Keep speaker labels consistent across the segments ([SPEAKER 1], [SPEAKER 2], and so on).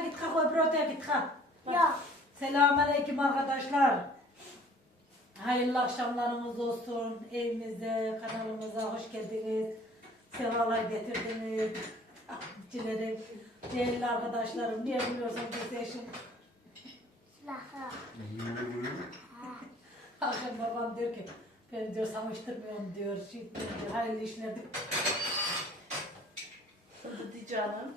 [SPEAKER 1] git kalk öbür odaya git kalk.
[SPEAKER 2] Ya.
[SPEAKER 1] Selamünaleyküm arkadaşlar. Hayırlı akşamlarımız olsun. Evimize, kanalımıza hoş geldiniz. Sevalar getirdiniz. Cilerim, değerli arkadaşlarım. Niye biliyorsun ki eşim? Akşam babam diyor ki, ben diyor savaştırmıyorum diyor. Şey diyor, hayırlı işler diyor.
[SPEAKER 3] Hadi canım.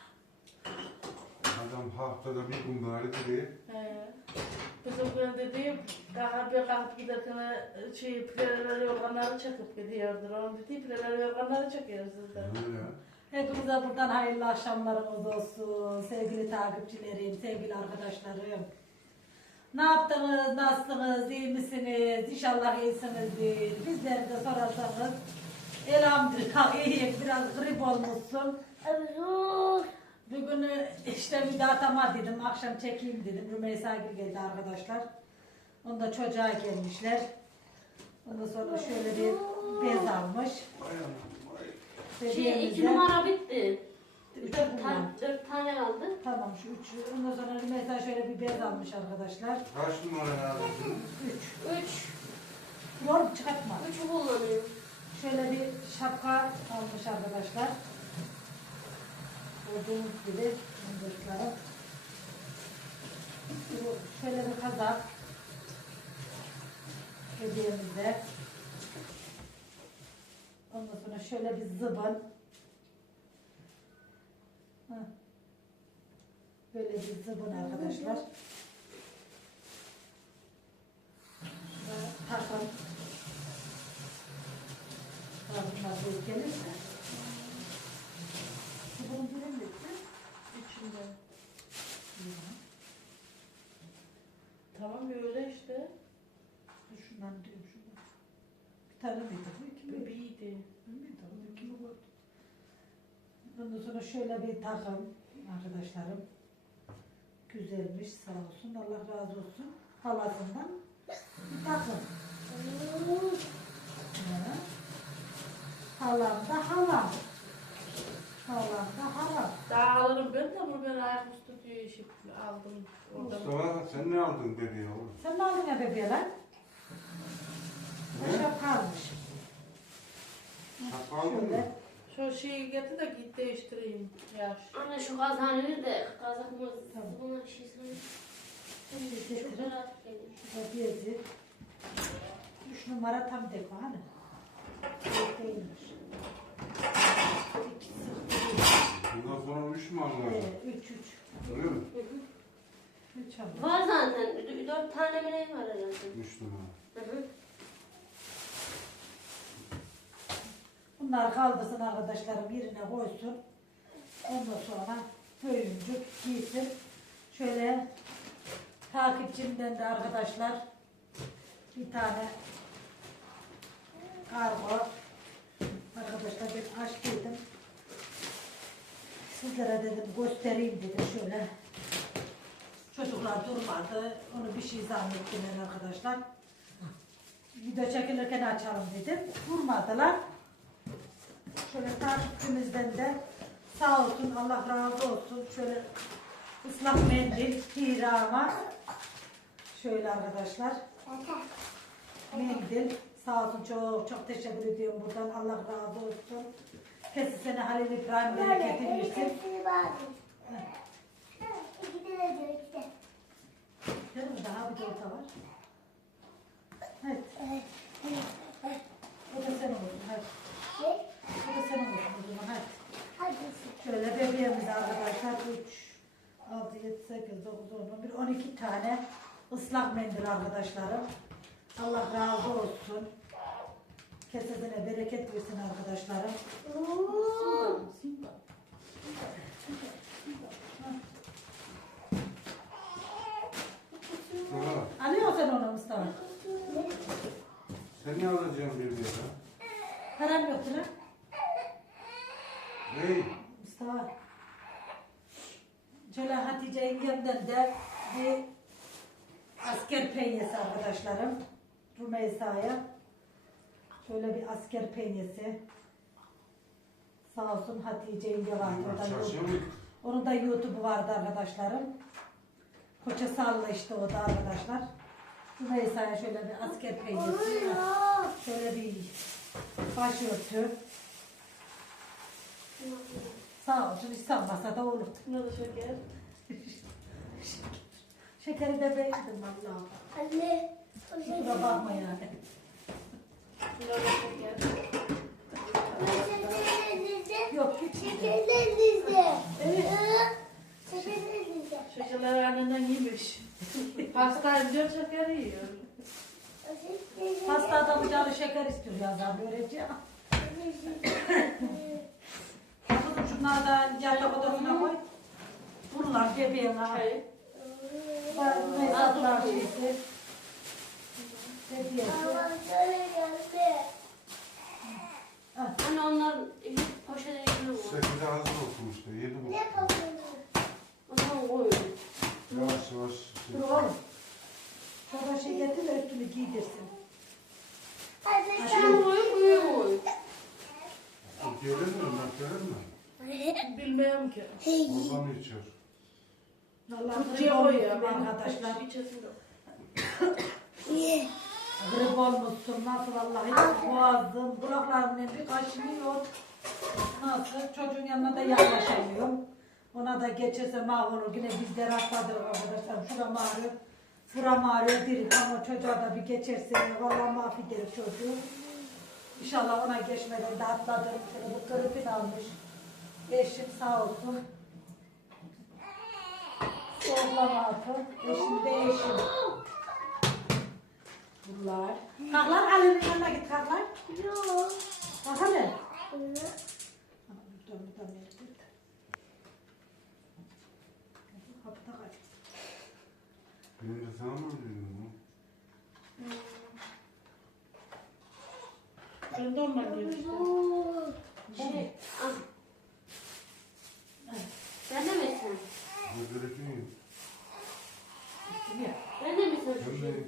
[SPEAKER 4] Adam haftada bir gün bari duruyor.
[SPEAKER 3] Bizim ben dediğim daha bir kalkıp giderken pireler yorganları çakıp gidiyordur. Onun dediği pireler yorganları çakıyor sizden.
[SPEAKER 4] Öyle ya.
[SPEAKER 1] Hepinize buradan hayırlı akşamlarımız olsun. Sevgili takipçilerim, sevgili arkadaşlarım. Ne yaptınız, nasılsınız, iyi misiniz? İnşallah iyisinizdir. Bizleri de sorarsanız elhamdülillah iyiyim. Biraz grip olmuşsun. Bugün işte bir daha tamam dedim, akşam çekeyim dedim. Rümeysa Gül geldi arkadaşlar. Onda çocuğa gelmişler. Ondan sonra şöyle bir bez almış.
[SPEAKER 4] Vay anam vay.
[SPEAKER 2] 2 numara bitti.
[SPEAKER 1] Üç
[SPEAKER 2] 4 tane kaldı.
[SPEAKER 1] Tamam şu üç. Ondan sonra Rümeysa şöyle bir bez almış arkadaşlar.
[SPEAKER 4] Kaç numara aldın?
[SPEAKER 1] 3.
[SPEAKER 2] 3.
[SPEAKER 1] Yorum çıkartma.
[SPEAKER 2] 3'ü kullanıyorum.
[SPEAKER 1] Şöyle bir şapka almış arkadaşlar. Gördüğünüz gibi çocuklarım. Şöyle bir kazak hediyemizde. Ondan sonra şöyle bir zıbın. Böyle bir zıbın arkadaşlar. Ve takım. Bunlar böyle gelirse. Bunun birim bitti.
[SPEAKER 3] İçinde. Tamam öyle işte.
[SPEAKER 1] Şundan diyorum şundan. Bir tane miydi bu? İki mi?
[SPEAKER 3] Bebiydi.
[SPEAKER 1] Miydi o? İki mi var? Ondan sonra şöyle bir takım arkadaşlarım. Güzelmiş sağ olsun. Allah razı olsun. Halasından bir takım. Ha. Halam da halam. Halam da halam.
[SPEAKER 3] Daha alırım ben de ama ben ayaküstü diye işi aldım. Oradan.
[SPEAKER 4] Mustafa sen ne aldın bebeğe oğlum?
[SPEAKER 1] Sen ne aldın ya bebeğe lan?
[SPEAKER 4] Ne?
[SPEAKER 1] Şap kalmış.
[SPEAKER 4] Şapka aldın mı?
[SPEAKER 1] Şöyle.
[SPEAKER 3] Şu şeyi getir de git değiştireyim. Yaş.
[SPEAKER 2] Anne şu kazanını de kazakımız
[SPEAKER 1] Tamam.
[SPEAKER 2] buna şey söyle.
[SPEAKER 1] Şimdi
[SPEAKER 2] Çok
[SPEAKER 1] getirin.
[SPEAKER 2] rahat gelir.
[SPEAKER 1] Şurada bezi. 3 numara tam deko hani. Değilmiş. 2 sırt değil.
[SPEAKER 4] Bundan sonra 3 mü alın?
[SPEAKER 1] 3.
[SPEAKER 4] Öyle mi?
[SPEAKER 1] 3 aldım.
[SPEAKER 2] Var zaten 4 tane mi ne var herhalde?
[SPEAKER 4] 3 numara.
[SPEAKER 2] Hı hı.
[SPEAKER 1] Bunlar kaldırsın arkadaşlarım yerine koysun. Ondan sonra büyüyünce giysin. Şöyle takipçimden de arkadaşlar bir tane kargo arkadaşlar ben açtıydım. Sizlere dedim göstereyim dedim şöyle. Çocuklar durmadı. Onu bir şey zannettiler arkadaşlar. Video çekilirken açalım dedim. Durmadılar. Şöyle takipçimizden de sağ olsun Allah razı olsun. Şöyle ıslak mendil hirama. Şöyle arkadaşlar. Mendil. Sağ olsun çok çok teşekkür ediyorum buradan. Allah razı olsun. Kesesine Halil İbrahim bereketi versin. Değil mi? Daha bir orta var. Evet. O da senin olsun. Hadi. O da senin olsun o zaman. Hadi. Şöyle bebeğimiz arkadaşlar 3, 6, 7, 8, 9, 10, 11, 12 tane ıslak mendil arkadaşlarım. Allah razı olsun. Kesesine bereket versin arkadaşlarım. Simba.
[SPEAKER 4] Mustafa
[SPEAKER 1] Alıyor sen onu Mustafa.
[SPEAKER 4] sen ne alacaksın bebeğe lan?
[SPEAKER 1] Param yok lan.
[SPEAKER 4] Hey.
[SPEAKER 1] Mustafa. Şöyle Hatice yengemden de bir asker peynesi arkadaşlarım. Rümeysa'ya. Şöyle bir asker peynesi. Sağ olsun Hatice yenge var. Oradan
[SPEAKER 4] Çarşıya
[SPEAKER 1] yok.
[SPEAKER 4] mı?
[SPEAKER 1] Onun da YouTube'u vardı arkadaşlarım. Koça Sallı işte o da arkadaşlar. Rümeysa'ya şöyle bir asker peyniri, şöyle bir başörtü. Sağ olsun hiç sanmasa da olur.
[SPEAKER 3] Buna da şeker.
[SPEAKER 1] Şekeri de beğendim vallahi.
[SPEAKER 5] Anne, o
[SPEAKER 1] Kusura bakma yani.
[SPEAKER 3] Buna da şeker.
[SPEAKER 5] şekerlerinizde,
[SPEAKER 1] Yok hiç.
[SPEAKER 5] şekerlerinizde.
[SPEAKER 1] Evet.
[SPEAKER 5] Şekerlerinizde.
[SPEAKER 3] Şekerleri annenden yemiş. Hastayım diyor şeker yiyor.
[SPEAKER 1] Hasta adamı canı şeker istiyor yazan böylece. Kızım şunları da yatak odasına koy. Bunlar bebeğin ha.
[SPEAKER 2] Şey.
[SPEAKER 1] Mesatlar şeysi. Hediyesi.
[SPEAKER 5] Ama şöyle geldi.
[SPEAKER 2] Anne onlar poşete yıkıyor mu?
[SPEAKER 4] 8'e hazır olsun işte. 7
[SPEAKER 5] Ne yapıyorsun?
[SPEAKER 2] O zaman koyuyor.
[SPEAKER 4] Yavaş yavaş.
[SPEAKER 1] Dur oğlum. Şurada şey getir de üstünü giydirsin.
[SPEAKER 5] Anne,
[SPEAKER 2] Şunu koyuyor, koyuyor, koyuyor.
[SPEAKER 4] Gelir mi? Gelir mi?
[SPEAKER 3] Bilmiyorum ki.
[SPEAKER 4] Oradan içiyor.
[SPEAKER 1] Vallahi
[SPEAKER 3] Kutuya
[SPEAKER 1] grip
[SPEAKER 3] koyuyor.
[SPEAKER 1] olmuşsun arkadaşlar.
[SPEAKER 3] İçerisinde.
[SPEAKER 1] Grip olmuşsun nasıl vallahi boğazım, kulaklarımın bir kaşınıyor. Nasıl? Çocuğun yanına da yaklaşamıyorum. Ona da geçerse mahvolur. Yine bizde rastladık arkadaşlar. Şuram ağrıyor. Buram ağrıyor direkt ama çocuğa da bir geçerse vallahi mahvederim çocuğu. İnşallah ona geçmeden de atladım. Şöyle bu gripin almış. Eşim sağ olsun. Soğuklama atın. Eşim de eşim. Bunlar. Kalklar Ali'nin yanına git kalklar.
[SPEAKER 5] Yok.
[SPEAKER 1] Kalk hadi.
[SPEAKER 5] Anne,
[SPEAKER 1] Buradan git. Kapıda kaç.
[SPEAKER 4] Benim de sana mı öldürdün?
[SPEAKER 3] Ben de ondan diyor işte.
[SPEAKER 5] yok.
[SPEAKER 2] Şey, al. Ben de misin?
[SPEAKER 4] Ne gerekiyor?
[SPEAKER 1] Gel.
[SPEAKER 2] Ben de misin?
[SPEAKER 4] Ben de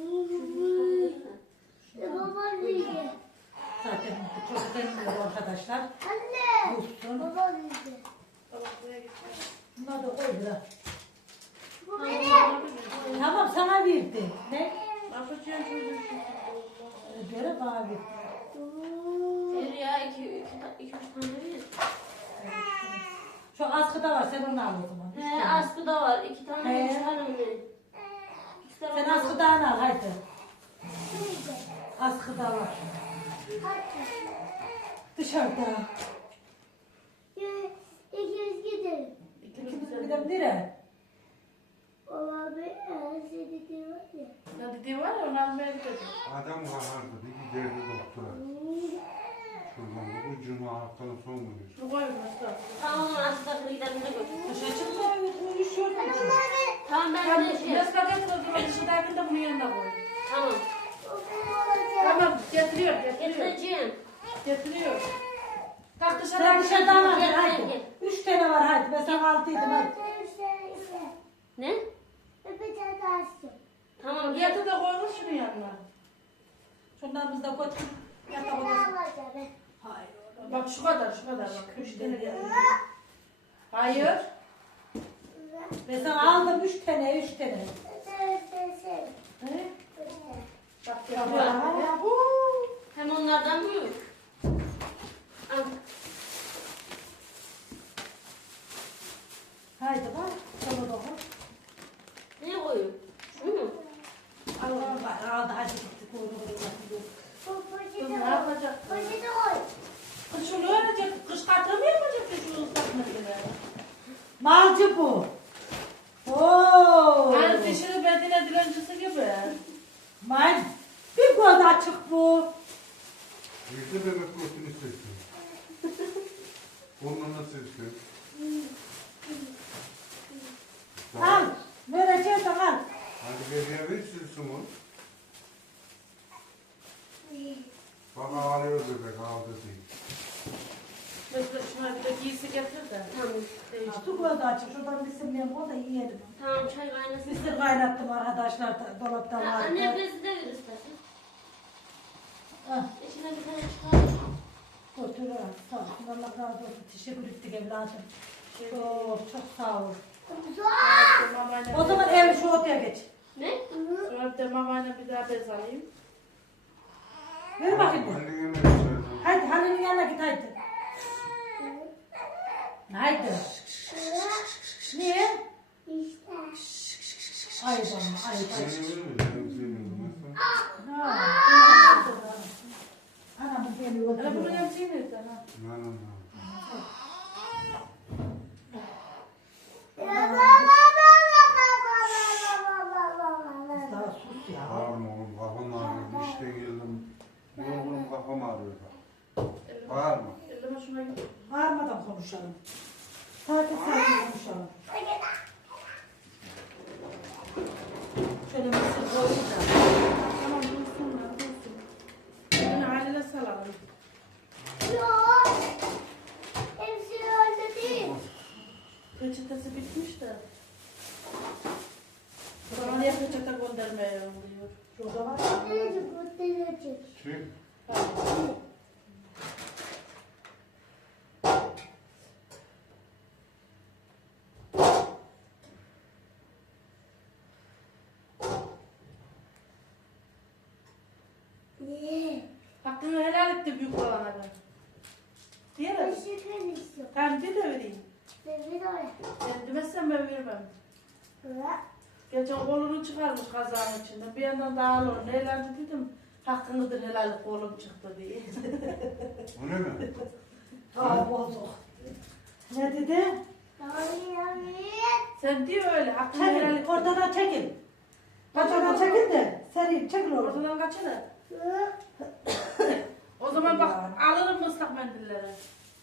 [SPEAKER 5] Baba nerede?
[SPEAKER 1] Zaten bu çok denmiyor arkadaşlar.
[SPEAKER 5] Anne,
[SPEAKER 1] Dursun.
[SPEAKER 5] baba nerede?
[SPEAKER 3] Tamam buraya gitmiş.
[SPEAKER 1] Bunlar da koy biraz.
[SPEAKER 5] Bu benim.
[SPEAKER 1] Tamam sana verdi. Ne?
[SPEAKER 3] Ne yapacağım çocuğum?
[SPEAKER 1] Göre bana verdi.
[SPEAKER 2] Bir ya iki üç tane bir.
[SPEAKER 1] Şu askıda var sen onu al o zaman.
[SPEAKER 2] He askıda var. 2 tane, 3
[SPEAKER 1] He.
[SPEAKER 2] tane mi? İkisi de
[SPEAKER 1] Sen
[SPEAKER 2] var.
[SPEAKER 1] askıdan al haydi. Askıda var. Dışarıda.
[SPEAKER 5] İkimiz gidelim.
[SPEAKER 3] İkimiz
[SPEAKER 1] İkimiz
[SPEAKER 3] de
[SPEAKER 1] bir de nere?
[SPEAKER 5] Baba ben seni var ya.
[SPEAKER 3] Ya dediği var ya onu almaya gideceğim.
[SPEAKER 4] adam kahardı. Bir giderdi doktora. Şuradan bu ucunu haftanın son vuruyor.
[SPEAKER 3] Şunu koyun Mustafa.
[SPEAKER 2] Tamam askıda gidelim de götür.
[SPEAKER 1] Dışarı çıkma. Üşüyor mu?
[SPEAKER 2] Tamam ben
[SPEAKER 3] Ben
[SPEAKER 2] de
[SPEAKER 3] de
[SPEAKER 2] şey.
[SPEAKER 3] Mustafa getirdim. Dışarıdakini de bunun yanına koy.
[SPEAKER 2] Tamam.
[SPEAKER 3] Tamam getiriyor getiriyor.
[SPEAKER 2] Getireceğim.
[SPEAKER 3] Getiriyor. Kalk
[SPEAKER 1] Sen
[SPEAKER 3] dışarıdan
[SPEAKER 1] dışarıdan al
[SPEAKER 2] Gel,
[SPEAKER 1] haydi.
[SPEAKER 2] gel.
[SPEAKER 1] 3 tane var haydi. Ben sana 6'ydım haydi.
[SPEAKER 2] Ne? Tamam gel.
[SPEAKER 3] Getir de koyun şunun yanına.
[SPEAKER 1] Şunlarımızı da götür. Yatak odasına. Hayır oğlum.
[SPEAKER 3] Bak şu kadar şu kadar bak. 3 tane geldi. Hayır.
[SPEAKER 1] Ben sana aldım 3 tane 3 tane.
[SPEAKER 3] He? Bak
[SPEAKER 1] Ya bu
[SPEAKER 3] getiriyor.
[SPEAKER 1] ya bu.
[SPEAKER 2] Hem onlardan büyük. Al.
[SPEAKER 1] Haydi bak. Sana da bak.
[SPEAKER 2] Ne koyuyor? Şunu mu?
[SPEAKER 1] Allah'ım bak. Aldı hadi gitti. Koydu
[SPEAKER 3] Kız ne yapacak? Kız şunu öğrenecek. Kış katı mı yapacak ki şu ıslak makineleri?
[SPEAKER 1] Malcı bu. Oo.
[SPEAKER 3] Hani dişini Medine dilencisi gibi.
[SPEAKER 1] Mal. Bir göz açık bu.
[SPEAKER 4] Bir de bebek protini seçiyor. Onunla nasıl seçiyor?
[SPEAKER 1] Al. Vereceğiz al.
[SPEAKER 4] Hadi bebeğe ver silsin onu. Bak ağlıyor bebek aldı değil.
[SPEAKER 3] Mesela şuna bir de giysi getir de.
[SPEAKER 2] Tamam.
[SPEAKER 1] Su göz açık. Şuradan bir simleyeyim. O da yiyelim.
[SPEAKER 2] Tamam çay kaynasın.
[SPEAKER 1] Mısır kaynattım arkadaşlar. Dolapta vardı.
[SPEAKER 2] Anne bezi de ver istersen.
[SPEAKER 1] Ah,
[SPEAKER 2] İçine bir tane çıkar.
[SPEAKER 1] götür al. Sağ olsun. Allah razı olsun. Teşekkür ettik evladım. Çok sağ ol.
[SPEAKER 3] Mamayla
[SPEAKER 1] O zaman ev şu odaya geç.
[SPEAKER 2] Ne?
[SPEAKER 3] Sonra da mamayla bir daha bez alayım.
[SPEAKER 1] Ver bakayım.
[SPEAKER 4] Anne yemek içerdim.
[SPEAKER 1] Haydi Halil'in yanına git haydi. Haydi. Niye?
[SPEAKER 5] İşte.
[SPEAKER 1] Ay bana ay ay. Anam beni
[SPEAKER 3] Ana bunu
[SPEAKER 1] öldürüyor.
[SPEAKER 3] yapayım mı sana?
[SPEAKER 1] Daha sus ya.
[SPEAKER 4] Bağırma oğlum, kafam ağrıyor. İşten geldim. Yorgunum, kafam ağrıyor. Bağırma.
[SPEAKER 3] Elime şuna git.
[SPEAKER 1] Bağırmadan konuşalım. Sakin konuşalım. Şöyle mısır koyayım da.
[SPEAKER 3] Tamam dursunlar dursun. Bunu haline salalım.
[SPEAKER 5] Yok. Hepsi öyle değil.
[SPEAKER 3] Peçetesi bitmiş de. Sonra niye peçete göndermiyorum diyor.
[SPEAKER 1] Şurada var.
[SPEAKER 4] Kim?
[SPEAKER 5] Niye?
[SPEAKER 3] Hakkını helal etti büyük olana ben. Diyelim.
[SPEAKER 5] Teşekkür istiyorum.
[SPEAKER 3] Ben bir de vereyim.
[SPEAKER 5] Sevgili oraya.
[SPEAKER 3] Sen demezsen ben vermem. Geçen kolunu çıkarmış kazağın içinden. Bir yandan dağılır. Neyle dedim. Hakkınıdır helallik kolum çıktı diye.
[SPEAKER 4] O ne mi?
[SPEAKER 1] Aa bozuk. Ne dedi?
[SPEAKER 3] Sen diyor öyle. Hakkını
[SPEAKER 1] Çekil.
[SPEAKER 3] helallik.
[SPEAKER 1] Oradan çekil. Oradan çekil de. Serin çekil oradan.
[SPEAKER 3] Ortadan kaçana. O zaman bak alırım mı ıslak mendilleri?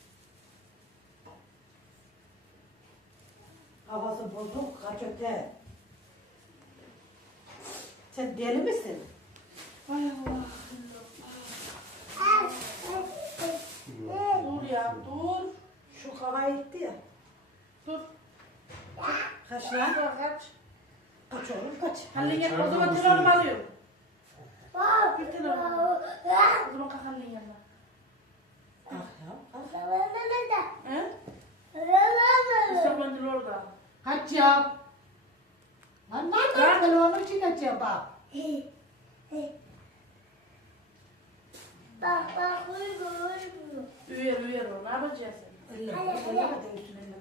[SPEAKER 1] Havası bozuk. Kaç öte. Sen deli misin?
[SPEAKER 3] Ay Allah. Dur ya dur.
[SPEAKER 1] Şu kavayı itti ya.
[SPEAKER 3] Dur.
[SPEAKER 1] Kaç lan?
[SPEAKER 3] Dur kaç.
[SPEAKER 1] Kaç oğlum kaç.
[SPEAKER 3] Halil gel. O zaman
[SPEAKER 4] İçeride
[SPEAKER 3] telefonumu
[SPEAKER 4] mısın?
[SPEAKER 3] alıyorum. Bir telefon. O zaman kalk Halil'in yanına.
[SPEAKER 1] Ah ya.
[SPEAKER 3] He? Islak mendil orada.
[SPEAKER 1] Kaç ya. Lan nereden telefonun içine cevap?
[SPEAKER 5] Bak bak uygun.
[SPEAKER 3] Üyer o. Ne yapacaksın?
[SPEAKER 1] Elle değilsin elle.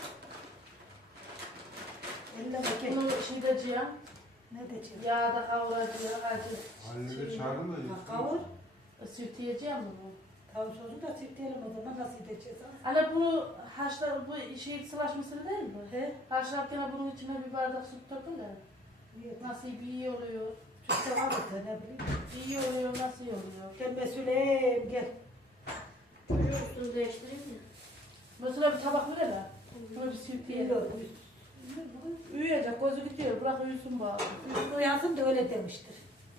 [SPEAKER 1] Elle bakayım.
[SPEAKER 3] Bunu şeydeciğim.
[SPEAKER 1] Ne diyeceğim?
[SPEAKER 3] Yağda kavuracağım. Acı.
[SPEAKER 4] Anneyi çağırın da
[SPEAKER 1] Ha, kavur.
[SPEAKER 3] Sütüyeceğim bunu.
[SPEAKER 1] Tavuk sosu da sirkelim o zaman nasıl edeceğiz?
[SPEAKER 3] Hani bunu haşlar, bu şey sılaş mısır değil mi?
[SPEAKER 1] He?
[SPEAKER 3] Haşlarken bunun içine bir bardak süt takın da. Nasıl bir iyi oluyor.
[SPEAKER 1] Çok sever de ne bileyim.
[SPEAKER 3] İyi oluyor, nasıl iyi oluyor.
[SPEAKER 1] Gel Mesuleyim gel.
[SPEAKER 2] Çocuğun üstünü değiştireyim mi?
[SPEAKER 3] Mesela bir tabak ver la. Şunu bir sütleyelim. Uyuyacak, gözü gidiyor. Bırak uyusun bari.
[SPEAKER 1] Uyansın da öyle demiştir.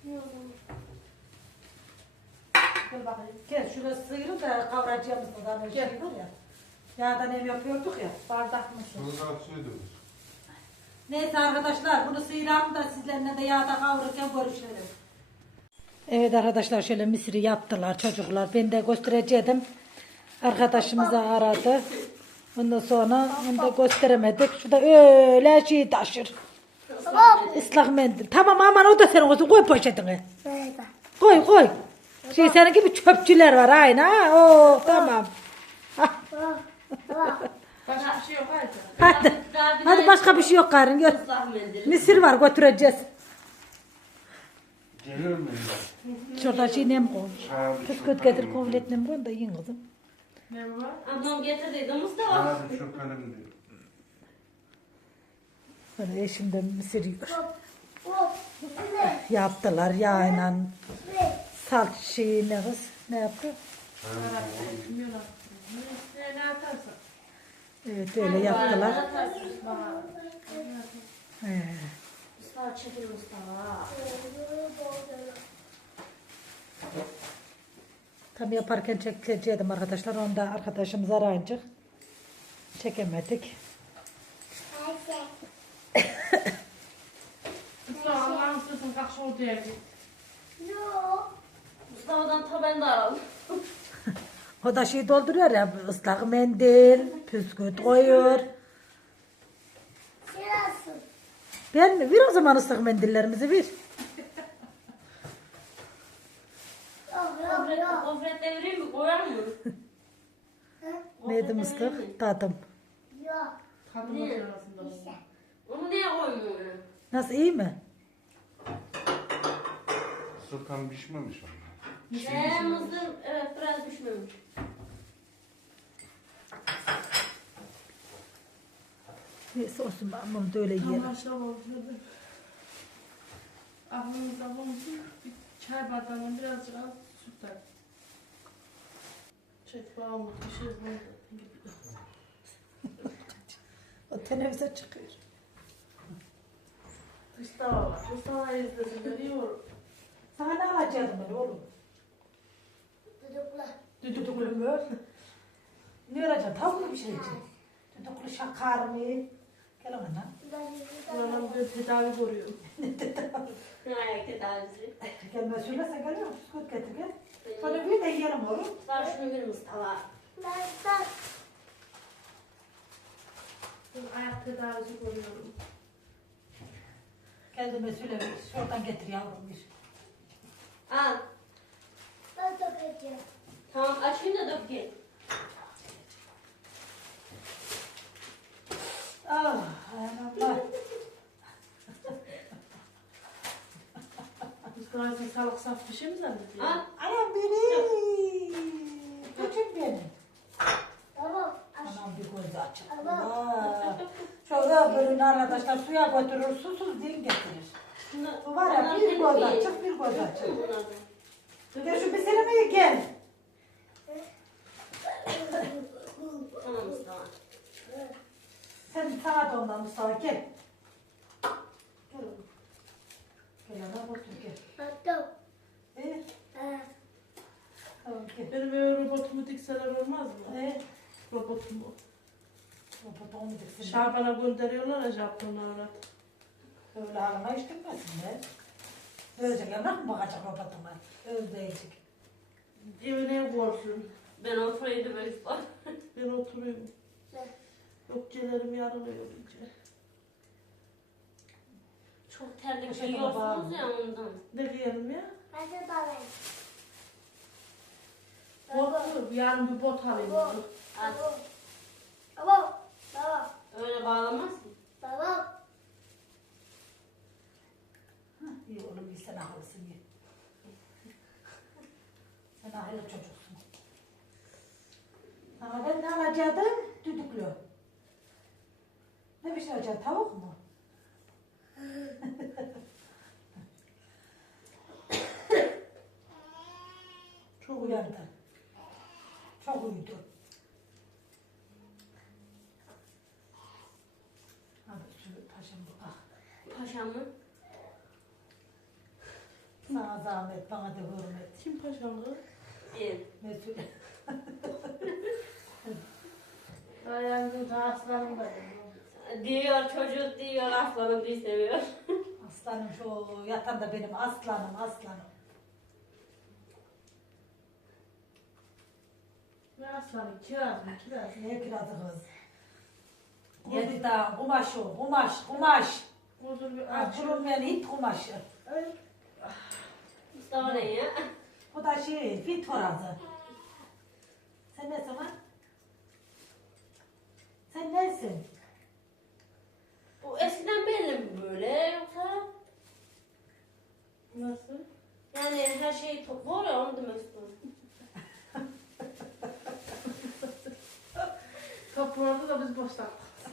[SPEAKER 3] Gel bakayım.
[SPEAKER 1] Gel şuna sıyırın da kavuracağımız da şey var ya. Yağdan em yapıyorduk ya.
[SPEAKER 3] Bardak mısın?
[SPEAKER 4] Sonra atsaydım.
[SPEAKER 1] Neyse arkadaşlar bunu sıyıralım da sizlerle de yağda kavururken görüşelim. Evet arkadaşlar şöyle misiri yaptılar çocuklar. Ben de göstereceğim. Arkadaşımızı aradı. Ondan sonra onu da gösteremedik. Şurada öyle şey taşır. Islak mendil. Tamam aman o da senin olsun. Koy poşetine. Koy koy. Şey senin gibi çöpçüler var aynı ha. Oo tamam.
[SPEAKER 3] Başka bir şey yok haydi.
[SPEAKER 1] Hadi. Hadi başka bir şey yok karın. Gör.
[SPEAKER 2] Islak mendil.
[SPEAKER 1] Misir var götüreceğiz.
[SPEAKER 4] Gelir mi?
[SPEAKER 1] Şurada şey nem koy.
[SPEAKER 4] Çağırdı.
[SPEAKER 1] Kız köt getir kovlet nem koy da yiyin kızım.
[SPEAKER 3] Ne var?
[SPEAKER 2] Ablam getirdiydi Mustafa.
[SPEAKER 4] Çağırdı şu kalem diyor.
[SPEAKER 1] Böyle eşimden misir yiyor. Yaptılar yağıyla. Salt şeyi ne kız? Ne yaptı?
[SPEAKER 3] Bilmiyorum. Ne atarsan.
[SPEAKER 1] Evet öyle yaptılar.
[SPEAKER 3] Bana.
[SPEAKER 1] He.
[SPEAKER 2] Mustafa çekil Mustafa.
[SPEAKER 1] Tam yaparken çekeceğim arkadaşlar. Onu da arkadaşımız arayınca çekemedik.
[SPEAKER 3] Mustafa Allah'ın sözün kalk şu odaya git.
[SPEAKER 2] Mustafa'dan taben de alalım.
[SPEAKER 1] O da şey dolduruyor ya, ıslak mendil, püskürt koyuyor.
[SPEAKER 5] Sırası.
[SPEAKER 1] Ver o zaman ıslak mendillerimizi ver.
[SPEAKER 2] Gofretle vereyim mi? Koyar mı?
[SPEAKER 1] Neydi mıstık? Tadım.
[SPEAKER 5] Yok.
[SPEAKER 3] Tadım
[SPEAKER 2] Ne?
[SPEAKER 3] arasında oldu.
[SPEAKER 2] Onu niye koymuyor?
[SPEAKER 1] Nasıl, iyi mi?
[SPEAKER 4] Sırtan pişmemiş ama.
[SPEAKER 2] Mısır evet biraz pişmemiş.
[SPEAKER 1] Neyse olsun, ben bunu da öyle
[SPEAKER 3] Tam
[SPEAKER 1] yiyelim.
[SPEAKER 3] akşam oldu. Aklımızda bulunsun. Bir çay bardağından birazcık az süt tak. Çek bağımlı bir şey buldu.
[SPEAKER 1] O teneffüse çıkıyor.
[SPEAKER 3] Mustafa var. Mustafa'yı izlesinler iyi olur.
[SPEAKER 1] Sana ne alacaktım ben oğlum?
[SPEAKER 5] Düdükle.
[SPEAKER 1] Düdüklü mü? Ne alacaksın? Tavuk mu bir şey için? Düdüklü şakar mı? Gel ona.
[SPEAKER 3] Buranın bir tedavi görüyorum.
[SPEAKER 2] Ayak tedavisi.
[SPEAKER 1] Gelme söylesen geliyor musun? Süt getir gel. Sonra bir de yiyelim oğlum.
[SPEAKER 2] Var şunu bir Mustafa.
[SPEAKER 5] Ben
[SPEAKER 3] Ben ayak tedavisi görüyorum.
[SPEAKER 1] Geldiğime söyle, şuradan getir yavrum bir.
[SPEAKER 2] Al.
[SPEAKER 5] dökeceğim.
[SPEAKER 2] Tamam açayım da dökeyim.
[SPEAKER 1] Ah, Allah.
[SPEAKER 3] Mustafa sen sağlık saf bir şey mi zannediyor?
[SPEAKER 2] Al.
[SPEAKER 1] Anam benim. Küçük benim.
[SPEAKER 5] Tamam.
[SPEAKER 1] Anam bir gözü açık.
[SPEAKER 5] Ama-
[SPEAKER 1] Allah. Şu öbürünü arkadaşlar suya götürür, susuz din getirir. Bu var ya, bir göz açık, bir göz açık. Gel şu bir senemeye gel.
[SPEAKER 2] Tamam Mustafa.
[SPEAKER 1] Sen sana da ondan Mustafa gel. Gel oğlum. Gel ana otur gel.
[SPEAKER 5] Attım.
[SPEAKER 1] Tamam gel.
[SPEAKER 3] Benim eve robotumu dikseler olmaz mı? Robotumu.
[SPEAKER 1] Robot onu diksin.
[SPEAKER 3] Şaban'a gönderiyorlar ya Japon'a avrat.
[SPEAKER 1] Öyle halına hiç bilmesinler. Ölecek emlak mı bakacak robotuma? Öldürecek.
[SPEAKER 3] Evine korsun.
[SPEAKER 2] Ben oturayım böyle Mustafa.
[SPEAKER 3] Ben oturuyorum. Ökçelerim yarılıyor iyice.
[SPEAKER 2] Çok terlik
[SPEAKER 1] Poşete
[SPEAKER 2] giyiyorsunuz
[SPEAKER 1] bağlı.
[SPEAKER 2] ya ondan.
[SPEAKER 3] Ne giyelim ya?
[SPEAKER 5] Ben de davet.
[SPEAKER 3] Bot, yarın bir bot alayım.
[SPEAKER 5] Baba.
[SPEAKER 3] onu.
[SPEAKER 2] At.
[SPEAKER 5] Baba. Baba.
[SPEAKER 2] Öyle bağlamazsın.
[SPEAKER 5] Baba.
[SPEAKER 1] İyi oğlum, iyi sen akıllısın iyi. Sen akıllı çocuksun. Ama ben ne alacaktım? Düdüklü. Ne bir şey alacaksın? Tavuk mu?
[SPEAKER 3] Çok
[SPEAKER 1] Uyandı. Çok uyudu. Hadi şu taşın bu. Ah.
[SPEAKER 2] Paşam mı?
[SPEAKER 1] Sana zahmet, bana da hürmet.
[SPEAKER 3] Kim paşamı?
[SPEAKER 2] Bir.
[SPEAKER 1] Mesul.
[SPEAKER 3] Ayağımın ta aslanım da.
[SPEAKER 2] Diyor çocuk diyor aslanım diye seviyor.
[SPEAKER 1] Aslanım şu yatan da benim aslanım, aslanım.
[SPEAKER 3] Ne aslanı? Kiraz mı? Kiraz.
[SPEAKER 1] Ne kirazı kız? Yedi dağ, kumaş o, kumaş.
[SPEAKER 3] Uzun bir aç.
[SPEAKER 1] Kurulmayan hit kumaşı.
[SPEAKER 2] Mustafa ne ya?
[SPEAKER 1] Bu da şey, fit horazı. Sen ne zaman? Sen nesin?
[SPEAKER 2] Bu eskiden belli mi böyle yoksa?
[SPEAKER 3] Nasıl?
[SPEAKER 2] Yani her şey toplu oluyor onu demek istiyorum.
[SPEAKER 3] Toplandı da biz boşalttık.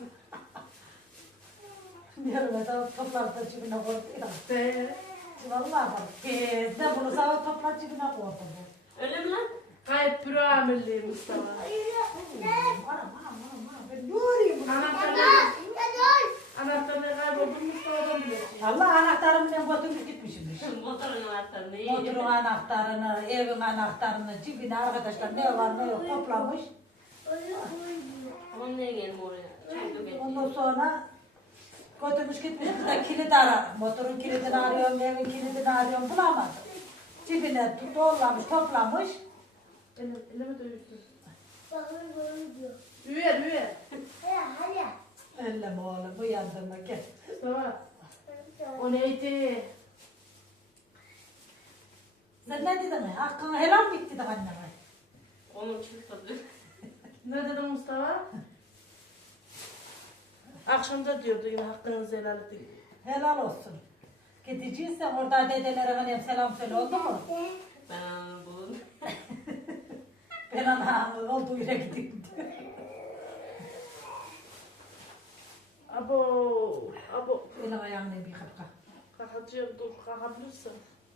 [SPEAKER 1] Yarın da toplar cebine koydu.
[SPEAKER 3] Be.
[SPEAKER 1] Vallahi bak. Ne bunu sana toplar cebine koydu bu.
[SPEAKER 2] Öyle mi lan?
[SPEAKER 3] Kayıp büro amirliği Mustafa.
[SPEAKER 1] Anam. Ben ne arayayım bunu?
[SPEAKER 3] Anahtarını kayboldum Mustafa'dan bilesin.
[SPEAKER 1] Allah anahtarımı ben götürmüş gitmişimmiş.
[SPEAKER 2] Motorun anahtarını iyi.
[SPEAKER 1] Motorun anahtarını, evin anahtarını, cebine arkadaşlar ne var ne yok toplamış.
[SPEAKER 2] Ama neye geldim oraya? Çok da
[SPEAKER 1] Ondan sonra götürmüş gitmiş bir de kilit arar. Motorun kilidini arıyorum, evin kilidini arıyorum bulamadım. Cebine dollamış, toplamış.
[SPEAKER 3] Elime dövüyorsun.
[SPEAKER 5] Bakın böyle diyor.
[SPEAKER 3] Üye.
[SPEAKER 5] Hadi.
[SPEAKER 1] Elleme oğlum bu yandırma gel.
[SPEAKER 3] Mustafa. O neydi?
[SPEAKER 1] Sen ne dedin? Hakkını helal mi ettin anneme?
[SPEAKER 2] Onun çıktı.
[SPEAKER 3] Ne dedi Mustafa? Akşamda diyordu yine hakkınızı helal edin.
[SPEAKER 1] Helal olsun. Gideceksen orada dedelere hani selam söyle oldu mu?
[SPEAKER 2] Ben anladım.
[SPEAKER 1] Ben anamın olduğu yere gideyim diyor.
[SPEAKER 3] Abo.
[SPEAKER 1] Benim ayağımla bir kapka.
[SPEAKER 3] Kalkacağım dur kalkabilirsin.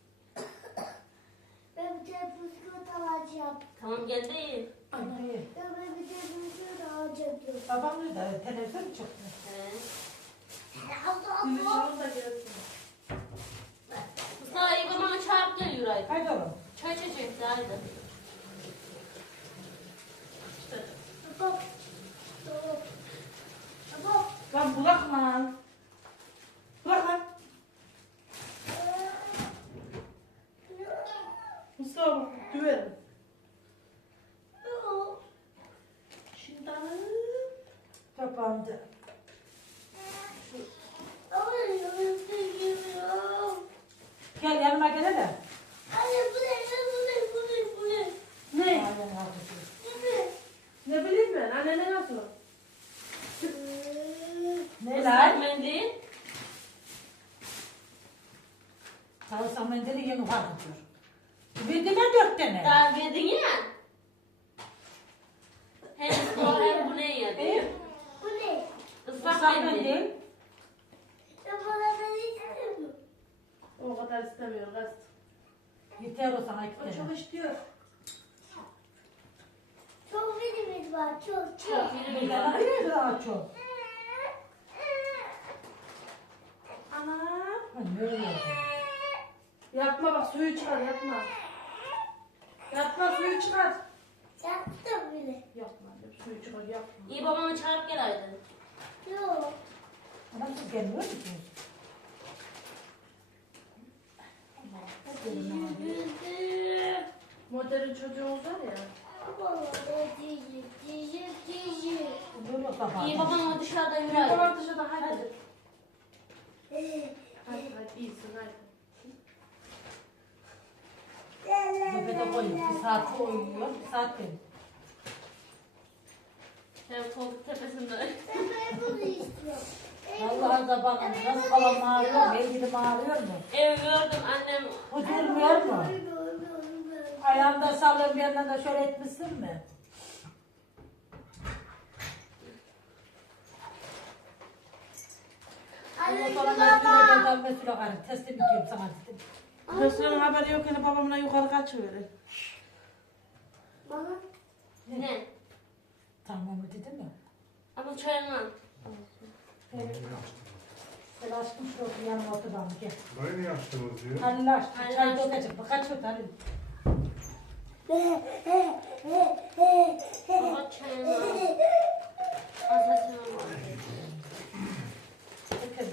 [SPEAKER 5] Ben bir de bisküvit alacağım.
[SPEAKER 2] Tamam geldi.
[SPEAKER 1] Hadi.
[SPEAKER 5] Ben bir de bisküvit alacağım diyor.
[SPEAKER 1] Babam da televizyon çıktı.
[SPEAKER 2] He.
[SPEAKER 3] Dili çalın da gelsin.
[SPEAKER 2] Mustafa iyi bana çarp gel Yuray.
[SPEAKER 1] Haydi oğlum.
[SPEAKER 2] Çay çekecekti haydi.
[SPEAKER 5] Baba. Baba.
[SPEAKER 3] Lan bulak lan. Bulak lan. Mustafa düverim. Şimdi
[SPEAKER 1] Kapandı.
[SPEAKER 5] Baba yürüyorum.
[SPEAKER 1] Gel yanıma gel hele.
[SPEAKER 5] Anne bu ne?
[SPEAKER 3] ne?
[SPEAKER 1] Aynen haklısın.
[SPEAKER 3] Ne bileyim ben? Annene nasıl?
[SPEAKER 1] Neler?
[SPEAKER 2] Mendil.
[SPEAKER 1] Sarısan mendili yeni var diyor. Bildiğine 4 tane.
[SPEAKER 2] Daha verdin ya. Hem o hem bu ne yedi?
[SPEAKER 5] Bu ne?
[SPEAKER 2] Islak
[SPEAKER 1] Islak
[SPEAKER 2] mendil.
[SPEAKER 1] mendil.
[SPEAKER 5] Bana ben istemiyorum.
[SPEAKER 3] O kadar istemiyor kız.
[SPEAKER 1] Yeter o sana 2
[SPEAKER 3] O çok
[SPEAKER 1] tane.
[SPEAKER 3] istiyor.
[SPEAKER 5] Çok birimiz var. Çok.
[SPEAKER 2] Çok yürü
[SPEAKER 1] Bir tane
[SPEAKER 2] var.
[SPEAKER 1] hayır daha çok.
[SPEAKER 3] Anam.
[SPEAKER 1] Ha, ne öyle?
[SPEAKER 3] Yapma bak suyu çıkar yapma. Yapma suyu çıkar.
[SPEAKER 5] Yaptım bile.
[SPEAKER 3] Yapma suyu çıkar yapma.
[SPEAKER 2] İyi babamı çağırıp gel haydi.
[SPEAKER 5] Yok.
[SPEAKER 1] Ama siz gelmiyor musunuz?
[SPEAKER 3] Modern çocuğumuz var ya.
[SPEAKER 5] Baba diyecek.
[SPEAKER 1] Böyle o sabah.
[SPEAKER 2] İyi babamı dışarıda yürü
[SPEAKER 3] Tamam
[SPEAKER 2] haydi.
[SPEAKER 3] dışarıda hadi. Hadi iyisin hadi.
[SPEAKER 1] Tepede koyuyor. Bir saat koyuyor. Bir saat benim.
[SPEAKER 2] Hem koltuk tepesinde.
[SPEAKER 5] Ben bunu istiyorum.
[SPEAKER 1] Vallahi da bana nasıl kalan ağrıyor mu? Elgilim ağrıyor mu?
[SPEAKER 2] Ev gördüm annem.
[SPEAKER 1] Huzurmuyor mu? Ayağımda sallıyorum bir yandan da şöyle etmişsin mi? Ondan sonra ben Mesut'a karım. Teslim ediyorum sana dedim.
[SPEAKER 3] Hırsızın haberi yok yani babamla yukarı kaçıverir.
[SPEAKER 5] Bana
[SPEAKER 2] Ne?
[SPEAKER 1] Tamam mı dedim ya.
[SPEAKER 2] Ama çayını al.
[SPEAKER 1] Sen aşkım şurada yanıma otur bana gel.
[SPEAKER 4] Burayı niye açtınız diyor.
[SPEAKER 1] Halil açtı.
[SPEAKER 2] Halil
[SPEAKER 1] Çay
[SPEAKER 2] açtı.
[SPEAKER 1] dökecek. Bak kaç öt Halil.
[SPEAKER 2] Baba çayını al. Azatını al.
[SPEAKER 1] Dökelim.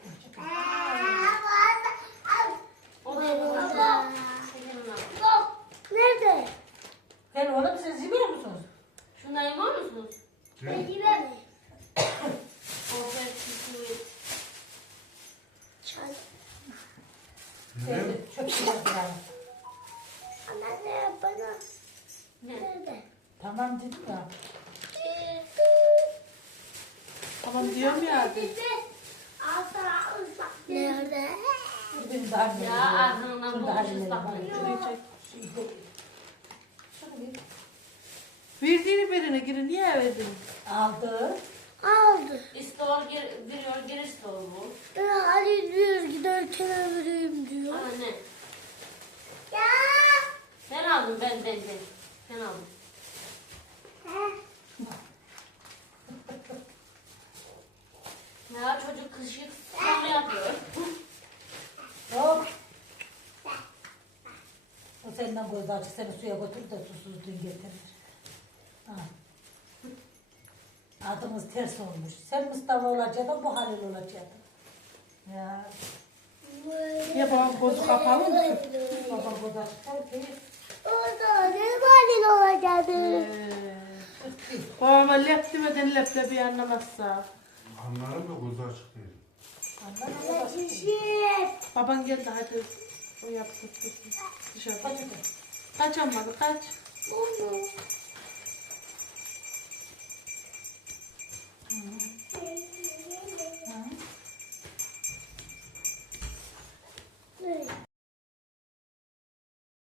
[SPEAKER 2] O da yapacak. Çayını al.
[SPEAKER 5] nerede?
[SPEAKER 1] Gel oğlum siz yemiyor musunuz?
[SPEAKER 2] Şundan yemar mısınız?
[SPEAKER 5] Peki ben.
[SPEAKER 2] Orada küçük.
[SPEAKER 5] Çay.
[SPEAKER 1] Sen çöp yani.
[SPEAKER 5] Anne bana.
[SPEAKER 2] Ne?
[SPEAKER 5] Nerede?
[SPEAKER 1] Tamam dedim ya.
[SPEAKER 3] Tamam diyorum ya.
[SPEAKER 5] Nerede?
[SPEAKER 1] Bugün daha ne?
[SPEAKER 2] Ya arkamdan
[SPEAKER 1] Şunu da
[SPEAKER 2] bulmuş
[SPEAKER 1] Halil'e
[SPEAKER 2] ıslak
[SPEAKER 1] bak.
[SPEAKER 2] mendil.
[SPEAKER 1] Şunu çek. Şunu bir
[SPEAKER 3] Verdiğini birine girin niye verdin?
[SPEAKER 1] aldı.
[SPEAKER 5] Aldı.
[SPEAKER 2] İstol giriyor, gir istol bu.
[SPEAKER 5] Hadi diyor giderken vereyim diyor.
[SPEAKER 2] Ama ne?
[SPEAKER 5] Ya.
[SPEAKER 2] Ben aldım ben. Ben aldım. Ya çocuk kışık sonra yapıyor.
[SPEAKER 1] Hop. O senden göz açık seni suya götür de susuzluğun getirir. Ha. Adımız ters olmuş. Sen Mustafa olacaktın, bu Halil olacaktın. Ya.
[SPEAKER 3] Ya babam gözü kapalı mı?
[SPEAKER 1] Baba göz açık değil.
[SPEAKER 5] Orada ne malin olacaktı?
[SPEAKER 3] Babama lep demeden leblebi anlamazsa.
[SPEAKER 4] Anlarım da gözü açık değil.
[SPEAKER 3] Baban geldi hadi. O yaptı. Dışarı. Kaçamadı kaç.
[SPEAKER 5] Bunu.